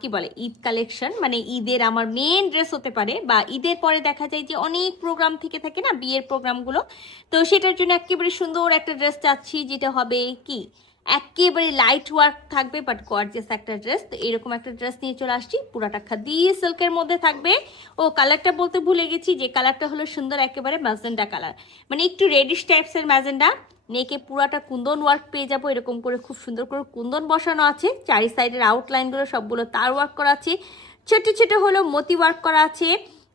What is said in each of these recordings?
কি বলে ঈদ কালেকশন, মানে ঈদের আমার মেন ড্রেস হতে পারে, বা ঈদের পরে দেখা যায় যে অনেক প্রোগ্রাম থেকে থাকে না, বিয়ের প্রোগ্রামগুলো। তো সেটার জন্য একেবারে সুন্দর একটা ড্রেস চাচ্ছি, যেটা হবে কি একেবারে লাইট ওয়ার্ক থাকবে বাট গর্জিয়াস একটা ড্রেস। তো এরকম একটা ড্রেস নিয়ে চলে আসছি, পুরাটা খাদি সিল্কের মধ্যে থাকবে। ও কালারটা বলতে ভুলে গেছি, যে কালারটা হলো সুন্দর একেবারে ম্যাজেন্ডা কালার, মানে একটু রেডিশ টাইপসের ম্যাজেন্ডা। নেকে পুরাটা কুন্দন ওয়ার্ক পেয়ে যাবো, এরকম করে খুব সুন্দর করে কুন্দন বসানো আছে। চারি সাইডের আউটলাইনগুলো সবগুলো তার ওয়ার্ক করা আছে, ছোট ছোট হলো মতি ওয়ার্ক করা আছে,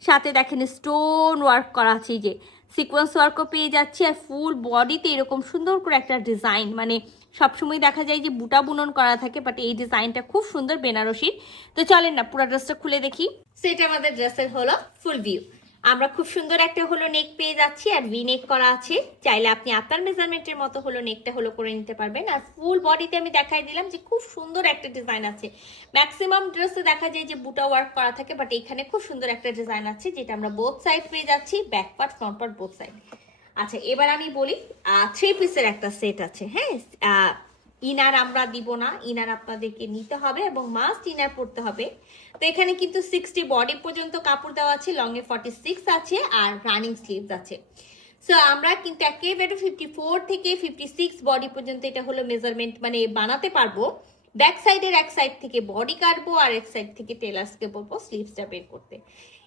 সাথে দেখেন স্টোন ওয়ার্ক করা আছে, যে সিকোয়েন্স ওয়ার্কও পেয়ে যাচ্ছি। আর ফুল বডিতে এরকম সুন্দর করে একটা ডিজাইন, মানে সবসময় দেখা যায় যে বুটা বুনন করা থাকে, বাট এই ডিজাইনটা খুব সুন্দর বেনারসির। তো চলেন না পুরো ড্রেসটা খুলে দেখি। সেটা আমাদের ড্রেসের হলো ফুল ভিউ। আমরা খুব সুন্দর একটা হলো নেক পেয়ে যাচ্ছি, আর ভি নেক করা আছে। চাইলে আপনি আপনার মেজারমেন্টের মতো হলো নেকটা হলো করে নিতে পারবেন। আর ফুল বডিতে আমি দেখাই দিলাম যে খুব সুন্দর একটা ডিজাইন আছে। ম্যাক্সিমাম ড্রেসে দেখা যায় যে বুটা ওয়ার্ক করা থাকে, বাট এখানে খুব সুন্দর একটা ডিজাইন আছে, যেটা আমরা বোথ সাইড পেয়ে যাচ্ছি, back part front part both side. আচ্ছা, এবার আমি বলি 3 পিসের একটা সেট আছে। হ্যাঁ, ইনার আমরা দিব না, ইনার আপনাদেরকে নিতে হবে এবং মাস্ট ইনার পড়তে হবে। তো এখানে কিন্তু 60 বডি পর্যন্ত কাপড় দেওয়া আছে, লং এ 46 আছে, আর রানিং স্লিভস আছে। সো আমরা কিন্তু একেবারে 54 থেকে 56 বডি পর্যন্ত এটা হলো মেজারমেন্ট মানে বানাতে পারবো। ব্যাক সাইডের এক সাইড থেকে বডি কাটবো, আর এক সাইড থেকে টেলার্সকে বলবো স্লিভসটা বের করতে।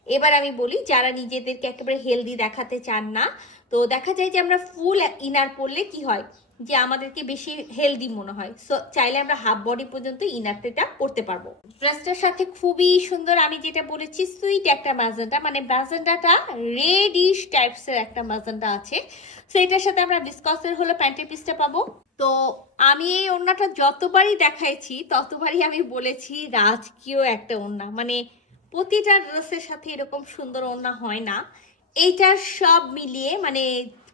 এবার আমি বলি, যারা নিজেদেরকে একেবারে হেলদি দেখাতে চান না, তো দেখা যায় যে আমরা ফুল ইনার পরলে কি হয় যে আমাদেরকে বেশি হেলদি মনে হয়। সো চাইলে আমরা হাফ বডি পর্যন্ত ইনারটা পরতে পারবো। ড্রেসটার সাথে খুবই সুন্দর, আমি যেটা বলেছি সুইট একটা ম্যাজেন্ডা, মানে ম্যাজেন্ডাটা রেডিশ টাইপসের একটা ম্যাজেন্ডা আছে। সো এটার সাথে আমরা বিসকসের হলো প্যান্টের পিসটা পাবো। তো আমি এই ওড়নাটা যতবারই দেখাইছি ততবারই আমি বলেছি রাজকীয় একটা ওড়না, মানে প্রতিটা ড্রেসের সাথে এরকম সুন্দর ওড়না হয় না। এইটা সব মিলিয়ে মানে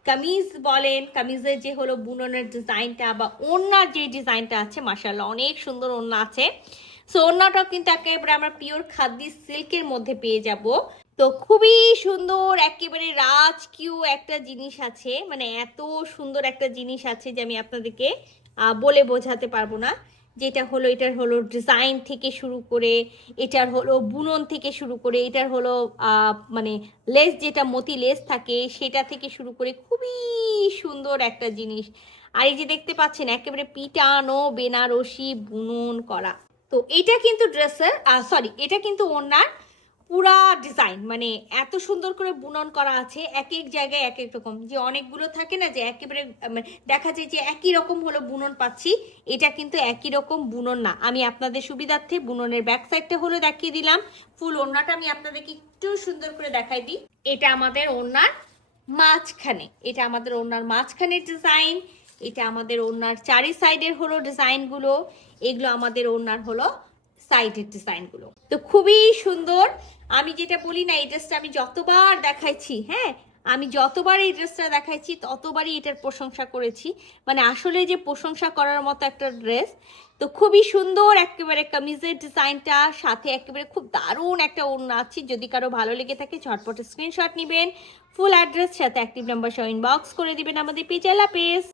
কামিজ বলেন, কামিজের যে হলো বুননের ডিজাইনটা বা ওড়নার যে ডিজাইনটা আছে, মাশাআল্লাহ অনেক সুন্দর ওড়না আছে। সো ওড়নাটাও কিন্তু একেবারে আমরা পিওর খাদি সিল্কের মধ্যে পেয়ে যাব। তো খুবই সুন্দর একেবারে রাজকীয় একটা জিনিস আছে, মানে এত সুন্দর একটা জিনিস আছে যে আমি আপনাদেরকে বলে বোঝাতে পারবো না। যেটা হলো এটার হলো ডিজাইন থেকে শুরু করে, এটার হলো বুনন থেকে শুরু করে, এটার হলো মানে লেস, যেটা মতি লেস থাকে সেটা থেকে শুরু করে খুবই সুন্দর একটা জিনিস। আর এই যে দেখতে পাচ্ছেন একেবারে পিটানো বেনারসি বুনন করা। তো এটা কিন্তু ড্রেসের সরি, এটা কিন্তু ওনার পুরা ডিজাইন, মানে এত সুন্দর করে বুনন করা আছে, এক এক জায়গায় এক এক রকম। যে অনেকগুলো থাকে না যে একেবারে দেখা যায় যে একই রকম হলো বুনন পাচ্ছি, এটা কিন্তু একই রকম বুনন না। আমি আপনাদের সুবিধার্থে বুননের ব্যাক সাইডটা হলো দেখিয়ে দিলাম। ফুল ওড়নাটা আমি আপনাদেরকে একটু সুন্দর করে দেখাই দিই। এটা আমাদের ওড়নার মাঝখানে, এটা আমাদের ওড়নার মাঝখানের ডিজাইন, এটা আমাদের ওড়নার চারি সাইডের হলো ডিজাইনগুলো, এগুলো আমাদের ওড়নার হলো সাইডের ডিজাইনগুলো। তো খুবই সুন্দর। আমি যেটা বলি না, এই ড্রেসটা আমি যতবার দেখাইছি, হ্যাঁ আমি যতবার এই ড্রেসটা দেখাইছি ততবারই এটার প্রশংসা করেছি, মানে আসলে যে প্রশংসা করার মতো একটা ড্রেস। তো খুবই সুন্দর একেবারে কামিজের ডিজাইনটা, সাথে একেবারে খুব দারুণ একটা ওড়না আছে। যদি কারো ভালো লেগে থাকে ঝটপট স্ক্রিনশট নেবেন, ফুল অ্যাড্রেস সাথে অ্যাক্টিভ নাম্বার সহ ইনবক্স করে দিবেন আমাদের পেজ। আল্লাহ হাফেজ।